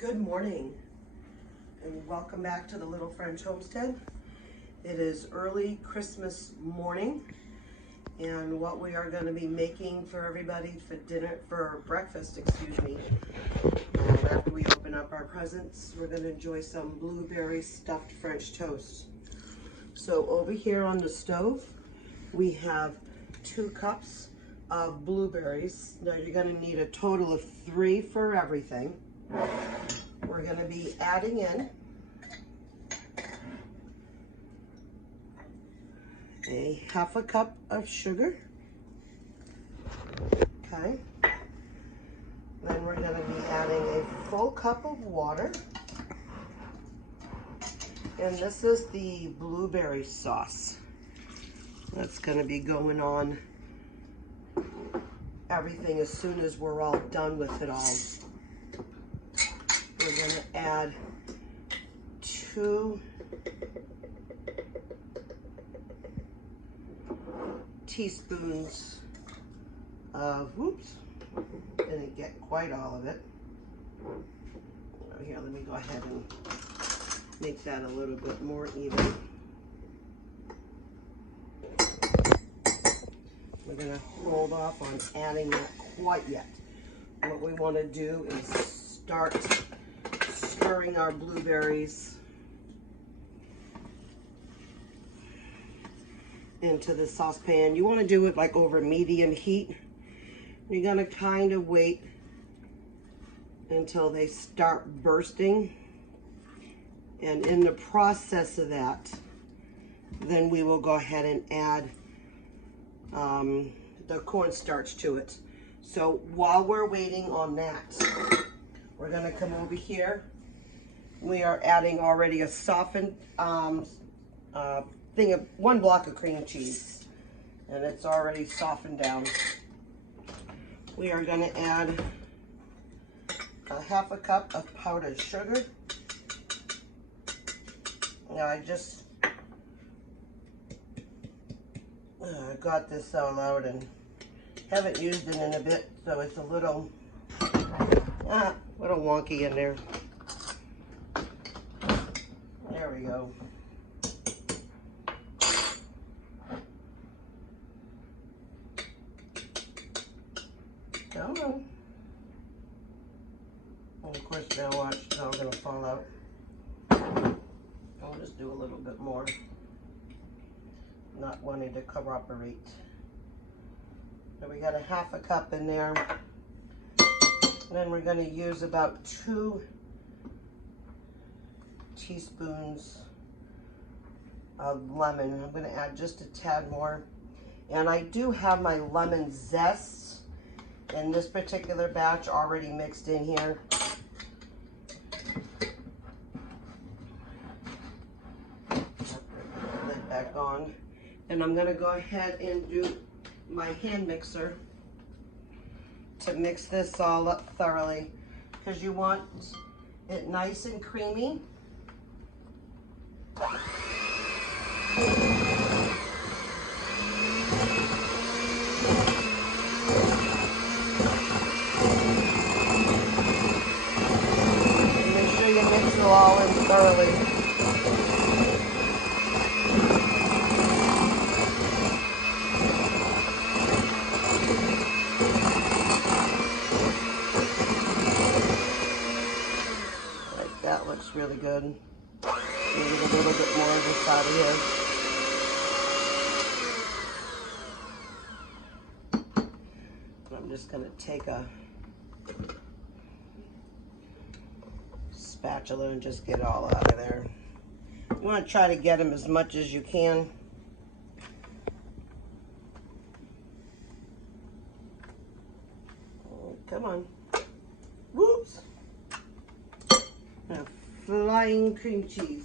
Good morning and welcome back to the Little French Homestead. It is early Christmas morning, and what we are going to be making for everybody for breakfast, after we open up our presents, we're going to enjoy some blueberry stuffed French toast. So over here on the stove we have 2 cups of blueberries. Now you're going to need a total of 3 for everything. We're going to be adding in a half a cup of sugar. Okay. Then we're going to be adding a full cup of water. And this is the blueberry sauce that's going to be going on everything as soon as we're all done with it all. We're going to add 2 teaspoons of, didn't get quite all of it. Here, let me go ahead and make that a little bit more even. We're going to hold off on adding that quite yet. What we want to do is start stirring our blueberries into the saucepan. You want to do it like over medium heat. You're going to kind of wait until they start bursting, and in the process of that, then we will go ahead and add the cornstarch to it. So while we're waiting on that, we're going to come over here. We are adding already a softened thing of 1 block of cream cheese, and it's already softened down. We are going to add a half a cup of powdered sugar. Now I just got this all out and haven't used it in a bit, so it's a little wonky in there. There we go. Come on. And of course, now watch, it's all going to fall out. I'll just do a little bit more. Not wanting to cooperate. So we got a half a cup in there. And then we're going to use about 2 teaspoons of lemon. I'm going to add just a tad more. And I do have my lemon zest in this particular batch already mixed in here. Lid back on. And I'm going to go ahead and do my hand mixer to mix this all up thoroughly, because you want it nice and creamy. And make sure you mix it all in thoroughly. That looks really good. Maybe a little bit more of this out of here. I'm just going to take a spatula and just get it all out of there. You want to try to get them as much as you can. Oh, come on. Whoops. Now, flying cream cheese.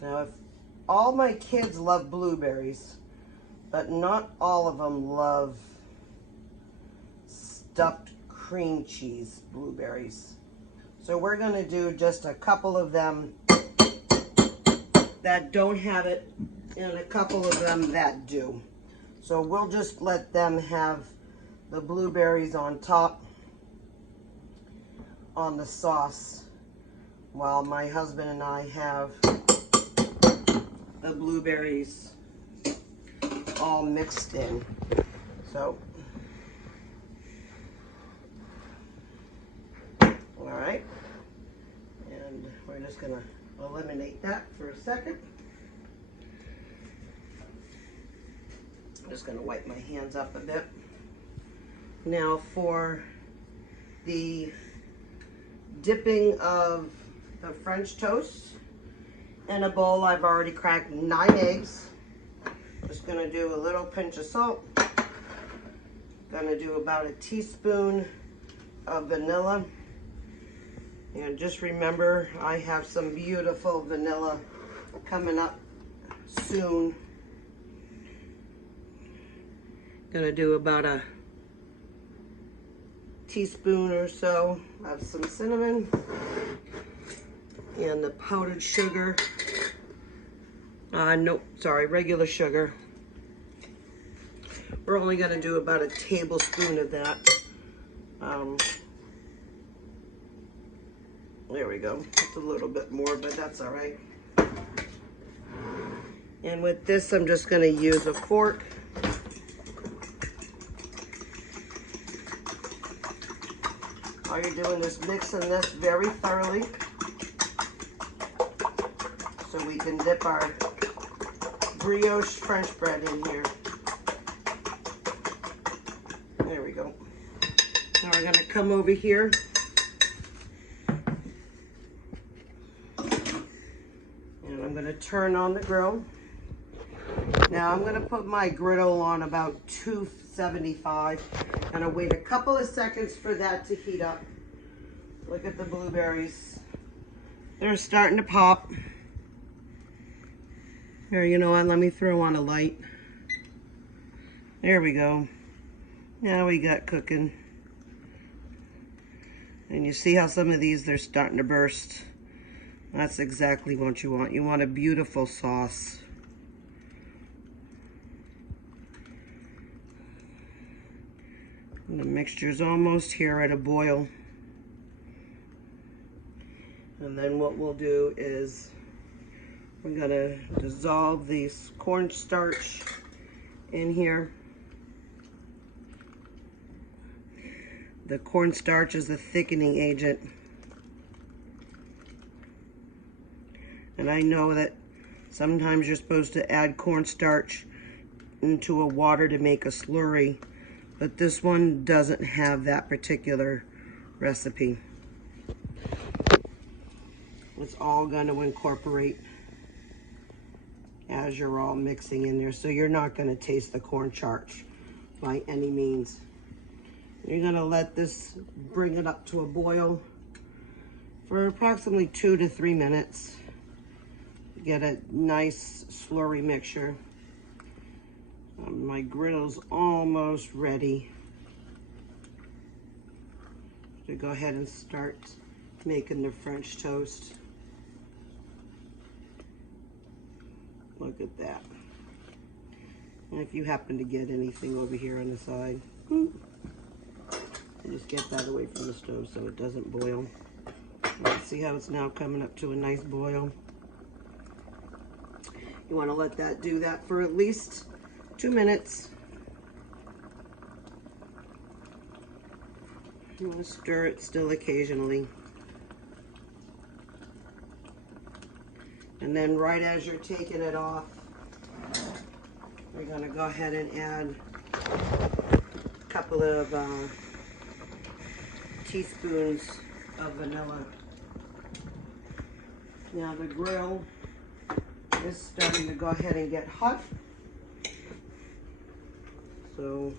Now, if all my kids love blueberries, but not all of them love stuffed cream cheese blueberries. So we're going to do just a couple of them that don't have it and a couple of them that do. So we'll just let them have the blueberries on top on the sauce while my husband and I have the blueberries all mixed in. So, all right, and we're just gonna eliminate that for a second. I'm just gonna wipe my hands up a bit. Now for the dipping of the French toast, in a bowl I've already cracked 9 eggs. Just gonna do a little pinch of salt. Gonna do about a teaspoon of vanilla. And just remember, I have some beautiful vanilla coming up soon. Gonna do about a teaspoon or so of some cinnamon and the powdered sugar. Nope, sorry, regular sugar. We're only gonna do about a tablespoon of that. There we go. It's a little bit more, but that's all right. And with this, I'm just gonna use a fork. All you're doing is mixing this very thoroughly so we can dip our brioche French bread in here. There we go. Now we're gonna come over here and I'm gonna turn on the grill. Now I'm gonna put my griddle on about 275 and I'll wait a couple of seconds for that to heat up. Look at the blueberries. They're starting to pop. Here, you know what? Let me throw on a light. There we go. Now we got cooking. And you see how some of these, they're starting to burst. That's exactly what you want. You want a beautiful sauce. And the mixture's almost here at a boil. And then what we'll do is we're gonna dissolve this cornstarch in here. The cornstarch is a thickening agent. And I know that sometimes you're supposed to add cornstarch into a water to make a slurry, but this one doesn't have that particular recipe. It's all going to incorporate as you're all mixing in there, so you're not going to taste the cornstarch by any means. You're going to let this bring it up to a boil for approximately 2 to 3 minutes. Get a nice slurry mixture. My griddle's almost ready to go ahead and start making the French toast. Look at that. And if you happen to get anything over here on the side, just get that away from the stove so it doesn't boil. See how it's now coming up to a nice boil? You want to let that do that for at least 2 minutes. You want to stir it still occasionally. And then right as you're taking it off, we're going to go ahead and add a couple of teaspoons of vanilla. Now the grill is starting to go ahead and get hot. So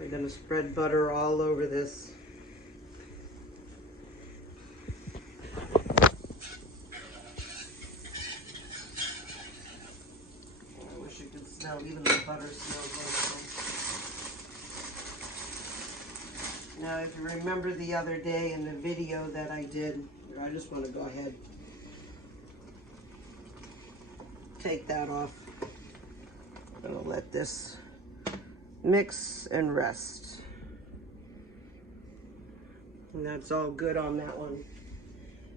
we're going to spread butter all over this. I wish you could smell, even the butter smells like that. Now if you remember the other day in the video that I did, I just want to go ahead, take that off. I'm gonna let this mix and rest. And that's all good on that one.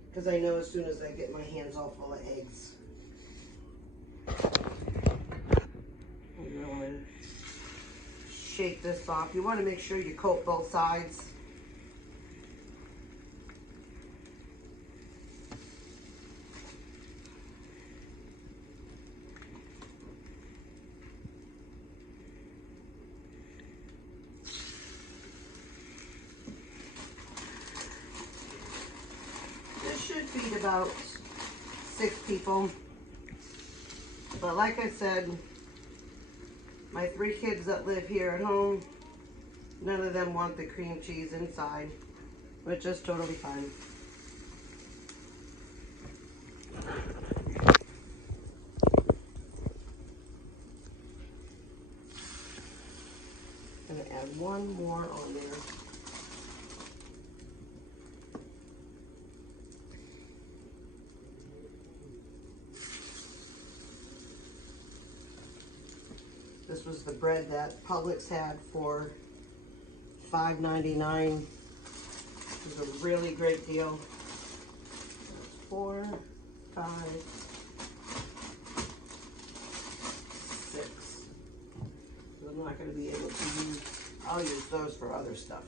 Because I know as soon as I get my hands all full of eggs. I'm going to shake this off. You want to make sure you coat both sides. Should feed about 6 people, but like I said, my 3 kids that live here at home, none of them want the cream cheese inside, which is totally fine. I'm gonna add one more on there. This was the bread that Publix had for $5.99. It was a really great deal. 4, 5, 6. So I'm not going to be able to use, I'll use those for other stuff.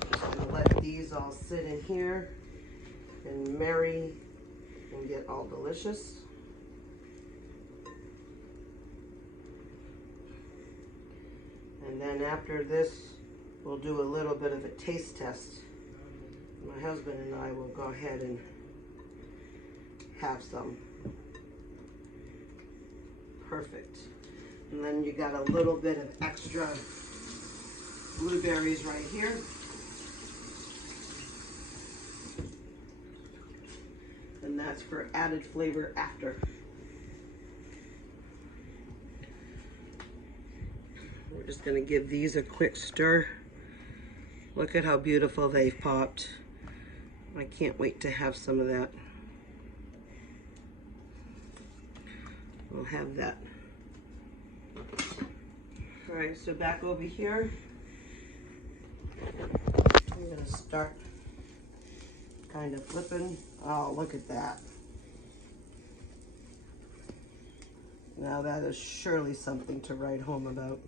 I'm just going to let these all sit in here and marry and get all delicious. And then after this, we'll do a little bit of a taste test. My husband and I will go ahead and have some. Perfect. And then you got a little bit of extra blueberries right here. And that's for added flavor after. We're just going to give these a quick stir. Look at how beautiful they've popped. I can't wait to have some of that. We'll have that. All right, so back over here, I'm going to start kind of flipping. Oh, look at that. Now that is surely something to write home about.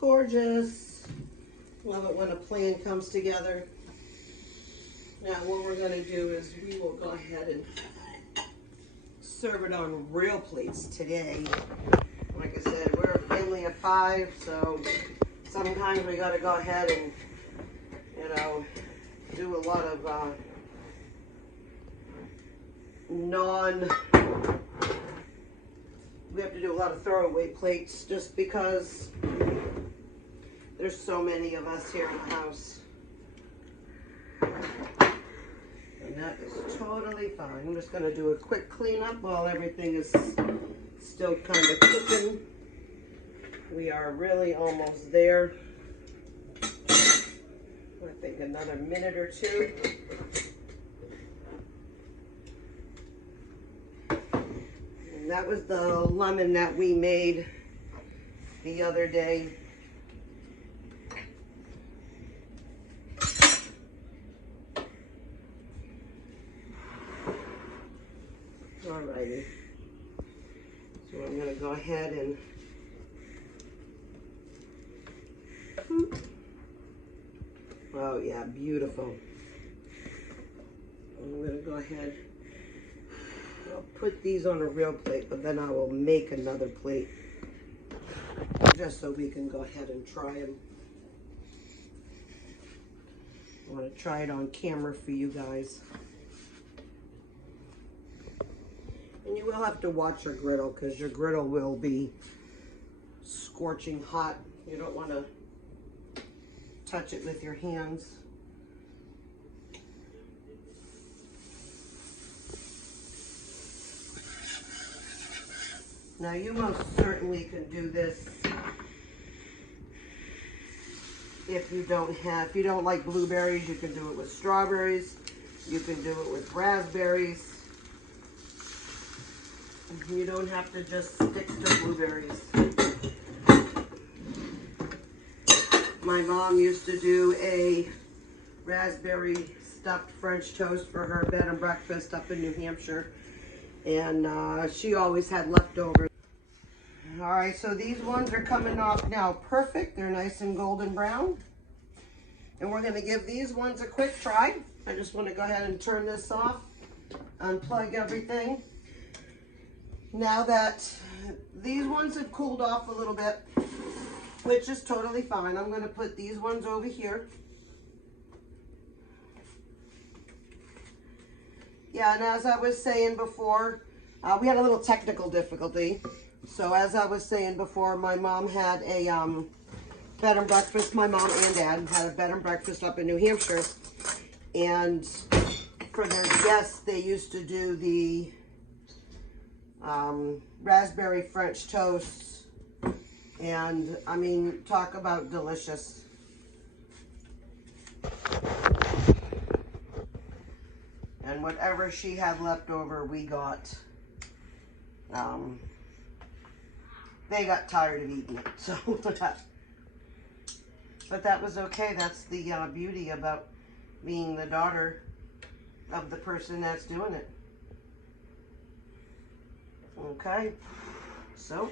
Gorgeous. Love it when a plan comes together. Now what we're going to do is we will go ahead and serve it on real plates today. Like I said, we're a family of 5, so sometimes we got to go ahead and, you know, do a lot of we have to do a lot of throwaway plates just because there's so many of us here in the house. And that is totally fine. I'm just going to do a quick cleanup while everything is still kind of cooking. We are really almost there. I think another minute or 2. And that was the lemon that we made the other day. Alrighty, so I'm going to go ahead and oh yeah, beautiful. I'm going to go ahead, I'll put these on a real plate, but then I will make another plate just so we can go ahead and try them. I want to try it on camera for you guys. And you will have to watch your griddle because your griddle will be scorching hot. You don't want to touch it with your hands. Now you most certainly can do this if you don't like blueberries. You can do it with strawberries. You can do it with raspberries. You don't have to just stick to blueberries. My mom used to do a raspberry stuffed French toast for her bed and breakfast up in New Hampshire. And she always had leftovers. All right, so these ones are coming off now perfect. They're nice and golden brown. And we're gonna give these ones a quick try. I just wanna go ahead and turn this off, unplug everything. Now that these ones have cooled off a little bit, which is totally fine, I'm gonna put these ones over here. Yeah, and as I was saying before, we had a little technical difficulty. So as I was saying before, my mom had a bed and breakfast. My mom and dad had a bed and breakfast up in New Hampshire. And for their guests, they used to do the raspberry French toasts. And I mean, talk about delicious. And whatever she had left over, we got, they got tired of eating it, so, but that was okay. That's the beauty about being the daughter of the person that's doing it. Okay, so,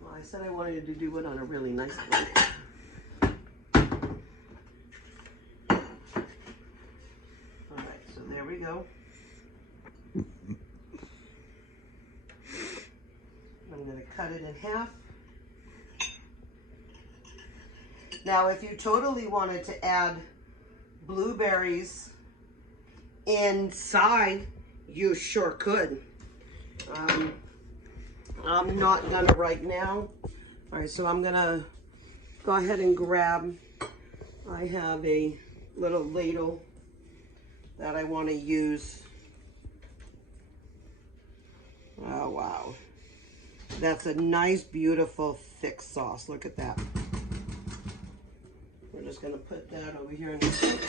well, I said I wanted to do it on a really nice one. There we go. I'm going to cut it in half. Now, if you totally wanted to add blueberries inside, you sure could. I'm not gonna right now. All right, so I'm gonna go ahead and grab, I have a little ladle that I want to use. Oh, wow. That's a nice, beautiful, thick sauce. Look at that. We're just going to put that over here in the sink.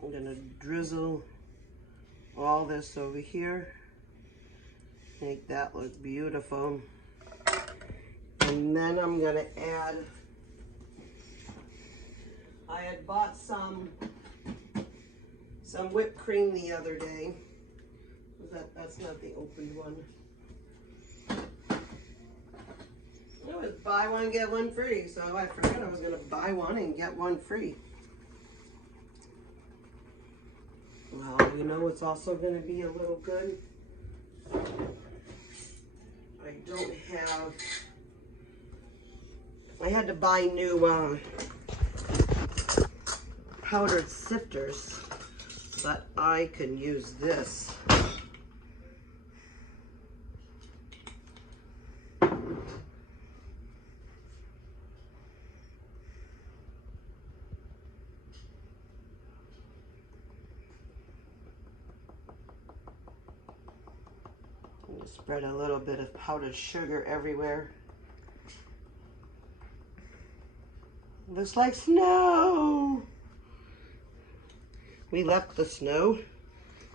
I'm going to drizzle all this over here. Make that look beautiful. And then I'm gonna add, I had bought some whipped cream the other day. That's not the opened one. It was buy one, get one free. So I forgot I was gonna buy one and get one free. Well, you know what's also gonna be a little good? I don't have, I had to buy new powdered sifters, but I can use this. Spread a little bit of powdered sugar everywhere. Looks like snow. We left the snow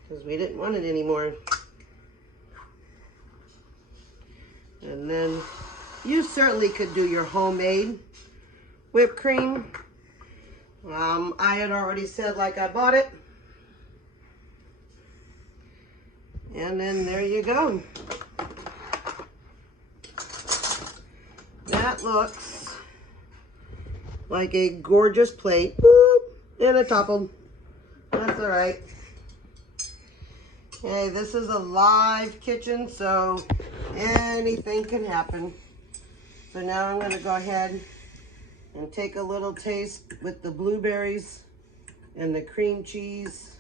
because we didn't want it anymore. And then you certainly could do your homemade whipped cream. I had already said like I bought it. And then there you go. That looks like a gorgeous plate. Boop, and it toppled. That's all right. Hey, this is a live kitchen, so anything can happen. So now I'm going to go ahead And take a little taste with the blueberries and the cream cheese.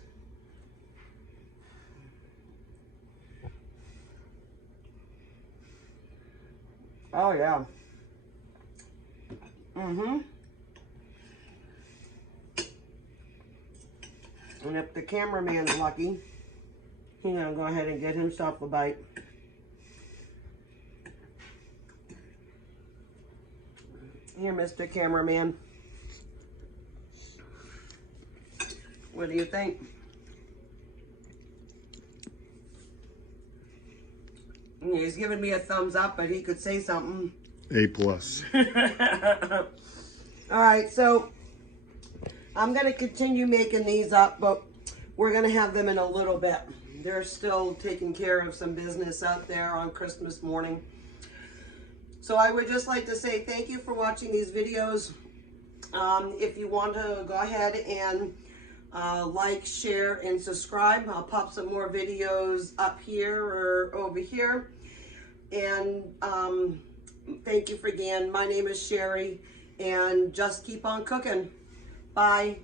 Oh yeah. And if the cameraman's lucky, he's gonna go ahead and get himself a bite. Here, Mr. Cameraman. What do you think? He's giving me a thumbs up, but he could say something. A+. All right, so I'm going to continue making these up, but we're going to have them in a little bit. They're still taking care of some business out there on Christmas morning. So I would just like to say thank you for watching these videos. If you want to go ahead and like, share, and subscribe. I'll pop some more videos up here or over here. And thank you again. My name is Sherry, and just keep on cooking. Bye.